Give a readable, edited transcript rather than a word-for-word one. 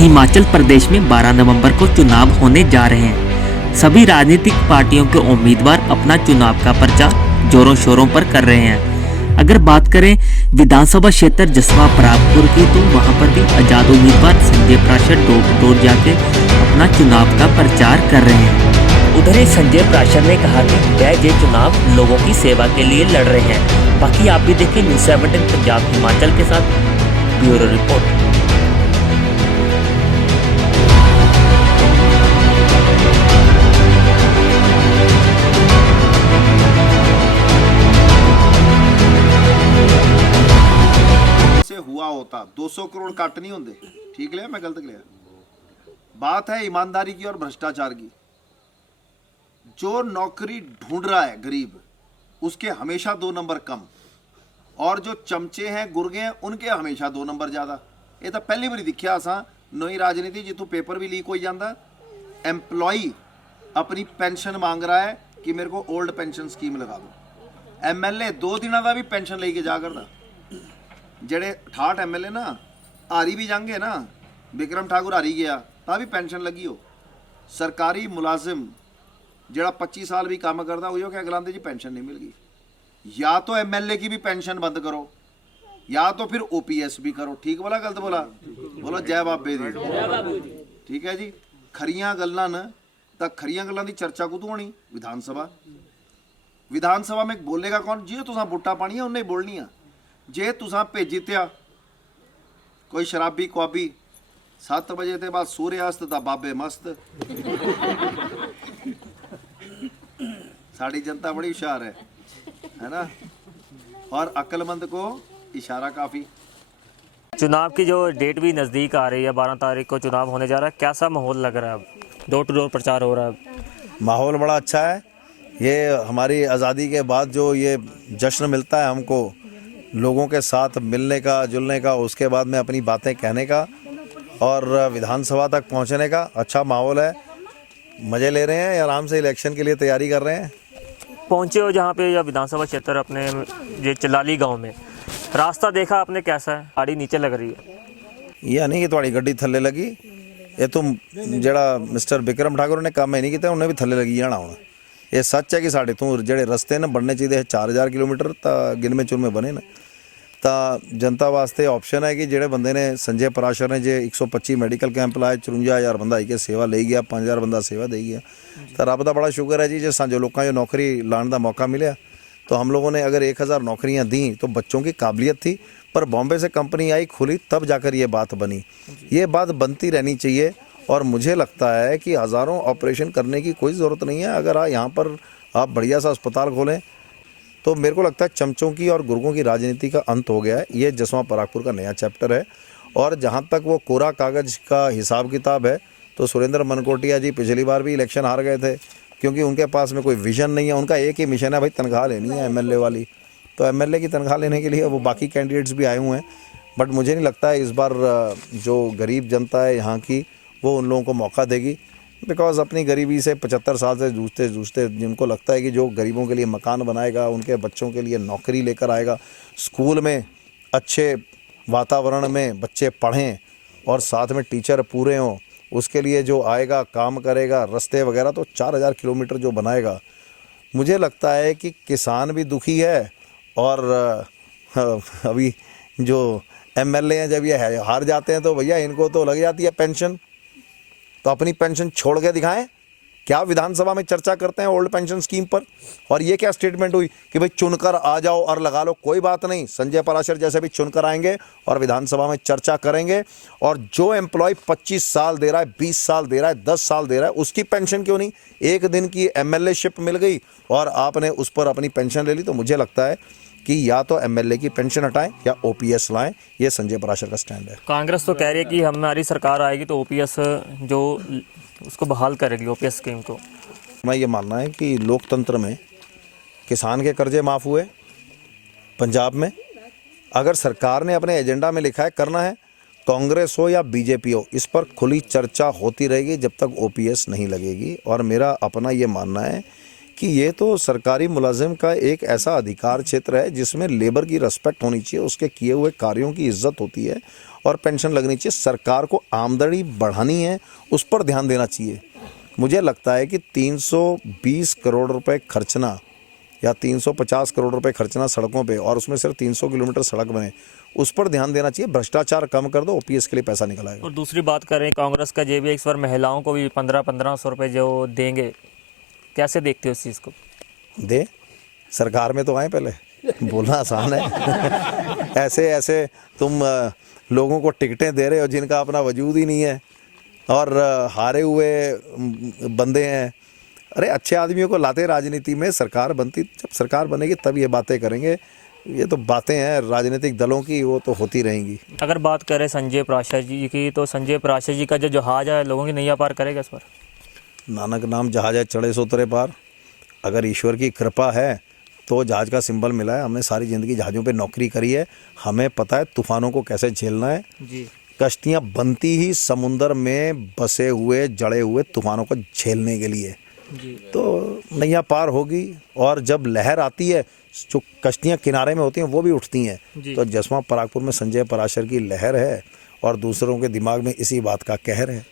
हिमाचल प्रदेश में 12 नवंबर को चुनाव होने जा रहे हैं। सभी राजनीतिक पार्टियों के उम्मीदवार अपना चुनाव का प्रचार जोरों शोरों पर कर रहे हैं। अगर बात करें विधानसभा क्षेत्र जसवा परागपुर की, तो वहां पर भी आजाद उम्मीदवार Sanjay Prashar door to door जाके अपना चुनाव का प्रचार कर रहे हैं। उधर ही संजय प्राशर ने कहा कि वह ये चुनाव लोगों की सेवा के लिए लड़ रहे हैं। बाकी आप भी देखिए न्यूज़ 17 पंजाब हिमाचल के साथ ब्यूरो रिपोर्ट। हुआ होता 200 करोड़ कट नहीं होंगे। ठीक लिया, मैं गलत लिया? बात है ईमानदारी की और भ्रष्टाचार की। जो नौकरी ढूंढ रहा है गरीब, उसके हमेशा 2 नंबर कम, और जो चमचे हैं गुरगे हैं उनके हमेशा 2 नंबर ज्यादा। ये तो पहली बार दिखा असा नई राजनीति जितों पेपर भी लीक हो जाता। एम्पलॉई अपनी पेंशन मांग रहा है कि मेरे को ओल्ड पेंशन स्कीम लगा दो। एमएलए 2 दिनों का भी पेंशन लेके जा करता। जेड़े 68 एमएलए ना हारी भी जाएंगे ना, विक्रम ठाकुर हारी गया ता भी पेंशन लगी हो। सरकारी मुलाजिम जेड़ा 25 साल भी काम करता हुई क्या गलाते जी पेंशन नहीं मिल गई। या तो एमएलए की भी पेंशन बंद करो, या तो फिर ओपीएस भी करो। ठीक बोला गलत बोला? बोलो जय बाबे दी। ठीक है जी। खरियां गल्लां न तां खरियां गल्लां दी चर्चा कुतों होनी? विधानसभा में बोलेगा कौन? जी तुसां वोटां पाणियां उन्हें बोलनी आ। जे तुसां भेजी त्या कोई शराबी क्वाबी 7 बजे के बाद सूर्यास्त दा बाबे मस्त। साड़ी जनता बड़ी होशियार है ना, और अक्लमंद को इशारा काफी। चुनाव की जो डेट भी नज़दीक आ रही है, 12 तारीख को चुनाव होने जा रहा है, कैसा माहौल लग रहा है? अब डोर टू डोर प्रचार हो रहा है। माहौल बड़ा अच्छा है। ये हमारी आज़ादी के बाद जो ये जश्न मिलता है हमको, लोगों के साथ मिलने का जुलने का, उसके बाद में अपनी बातें कहने का और विधानसभा तक पहुंचने का, अच्छा माहौल है। मज़े ले रहे हैं, आराम से इलेक्शन के लिए तैयारी कर रहे हैं। पहुंचे हो जहां पे या विधानसभा क्षेत्र अपने ये चलाली गांव में, रास्ता देखा आपने कैसा है? गाड़ी नीचे लग रही है या नहीं कि तुम्हारी गड्डी थल्ले लगी? ये तुम जड़ा मिस्टर विक्रम ठाकुर ने काम नहीं किया, उन्हें भी थल्ले लगी जाना होना। ये सच है कि साढ़े तू जेडे रस्ते न बनने चाहिए 4000 किलोमीटर तो गिनमे चुनमे बने न, तो जनता वास्ते ऑप्शन है कि जेडे बंदे ने संजय पराशर ने जे 125 मैडिकल कैंप लाए, 54,000 बंदा आई के सेवा ले गया, 5,000 बंदा सेवा दे गया। तो रब का बड़ा शुक्र है जी, जो जो लोगों को नौकरी लाने का मौका मिले। तो हम लोगों ने अगर 1000 नौकरियां दी तो बच्चों की काबिलियत थी, पर बॉम्बे से कंपनी आई खुली तब जाकर ये बात बनी। ये बात बनती रहनी चाहिए, और मुझे लगता है कि हज़ारों ऑपरेशन करने की कोई ज़रूरत नहीं है। अगर यहाँ पर आप बढ़िया सा अस्पताल खोलें तो मेरे को लगता है चमचों की और गुर्गों की राजनीति का अंत हो गया है। ये जसवा परागपुर का नया चैप्टर है। और जहाँ तक वो कोरा कागज़ का हिसाब किताब है, तो सुरेंद्र मनकोटिया जी पिछली बार भी इलेक्शन हार गए थे, क्योंकि उनके पास में कोई विजन नहीं है। उनका एक ही मिशन है भाई, तनख्वाह लेनी है एमएलए वाली। तो एमएलए की तनख्वाह लेने के लिए वो बाकी कैंडिडेट्स भी आए हुए हैं, बट मुझे नहीं लगता है इस बार जो गरीब जनता है यहाँ की, वो उन लोगों को मौका देगी। बिकॉज अपनी गरीबी से 75 साल से जूझते जिनको लगता है कि जो गरीबों के लिए मकान बनाएगा, उनके बच्चों के लिए नौकरी लेकर आएगा, स्कूल में अच्छे वातावरण में बच्चे पढ़ें और साथ में टीचर पूरे हों, उसके लिए जो आएगा काम करेगा, रास्ते वगैरह तो 4000 किलोमीटर जो बनाएगा। मुझे लगता है कि किसान भी दुखी है, और अभी जो एमएलए हैं जब ये हार जाते हैं तो भैया इनको तो लग जाती है पेंशन, तो अपनी पेंशन छोड़ के दिखाएं। क्या विधानसभा में चर्चा करते हैं ओल्ड पेंशन स्कीम पर? और ये क्या स्टेटमेंट हुई कि भाई चुनकर आ जाओ और लगा लो? कोई बात नहीं, संजय पराशर जैसे भी चुनकर आएंगे और विधानसभा में चर्चा करेंगे। और जो एम्प्लॉय 25 साल दे रहा है, 20 साल दे रहा है, 10 साल दे रहा है, उसकी पेंशन क्यों नहीं? एक दिन की एमएलए शिप मिल गई और आपने उस पर अपनी पेंशन ले ली। तो मुझे लगता है कि या तो एमएलए की पेंशन हटाएं या ओपीएस लाएं। ये संजय पराशर का स्टैंड है। कांग्रेस तो कह रही है कि हमारी सरकार आएगी तो ओपीएस जो उसको बहाल करेगी, ओपीएस स्कीम को। मैं ये मानना है कि लोकतंत्र में किसान के कर्जे माफ़ हुए पंजाब में। अगर सरकार ने अपने एजेंडा में लिखा है करना है, कांग्रेस हो या बीजेपी हो, इस पर खुली चर्चा होती रहेगी जब तक ओपीएस नहीं लगेगी। और मेरा अपना ये मानना है कि ये तो सरकारी मुलाजिम का एक ऐसा अधिकार क्षेत्र है जिसमें लेबर की रिस्पेक्ट होनी चाहिए, उसके किए हुए कार्यों की इज्जत होती है। और पेंशन लगनी चाहिए। सरकार को आमदनी बढ़ानी है, उस पर ध्यान देना चाहिए। मुझे लगता है कि 320 करोड़ रुपए खर्चना या 350 करोड़ रुपए खर्चना सड़कों पे और उसमें सिर्फ 300 किलोमीटर सड़क बने, उस पर ध्यान देना चाहिए। भ्रष्टाचार कम कर दो, ओपीएस के लिए पैसा निकल आएगा। और दूसरी बात करें, कांग्रेस का जे भी इस बार महिलाओं को भी 1500 रुपये जो देंगे, कैसे देखते हो इस चीज़ को? दे, सरकार में तो आए पहले, बोलना आसान है। ऐसे ऐसे तुम लोगों को टिकटें दे रहे हो जिनका अपना वजूद ही नहीं है और हारे हुए बंदे हैं। अरे अच्छे आदमियों को लाते राजनीति में, सरकार बनती, जब सरकार बनेगी तब ये बातें करेंगे। ये तो बातें हैं राजनीतिक दलों की, वो तो होती रहेंगी। अगर बात करें संजय प्राशर जी की, तो संजय प्राशर जी का जो जहाज है लोगों की नैया पार करेगा इस बार? नानक नाम जहाज है चढ़े सो उतरे पार। अगर ईश्वर की कृपा है तो जहाज का सिंबल मिला है। हमने सारी ज़िंदगी जहाज़ों पे नौकरी करी है, हमें पता है तूफानों को कैसे झेलना है। जी। कश्तियाँ बनती ही समुंदर में बसे हुए जड़े हुए तूफानों को झेलने के लिए। जी। तो नैया पार होगी, और जब लहर आती है जो कश्तियाँ किनारे में होती हैं वो भी उठती हैं। तो जसवां परागपुर में संजय पराशर की लहर है और दूसरों के दिमाग में इसी बात का कहर है।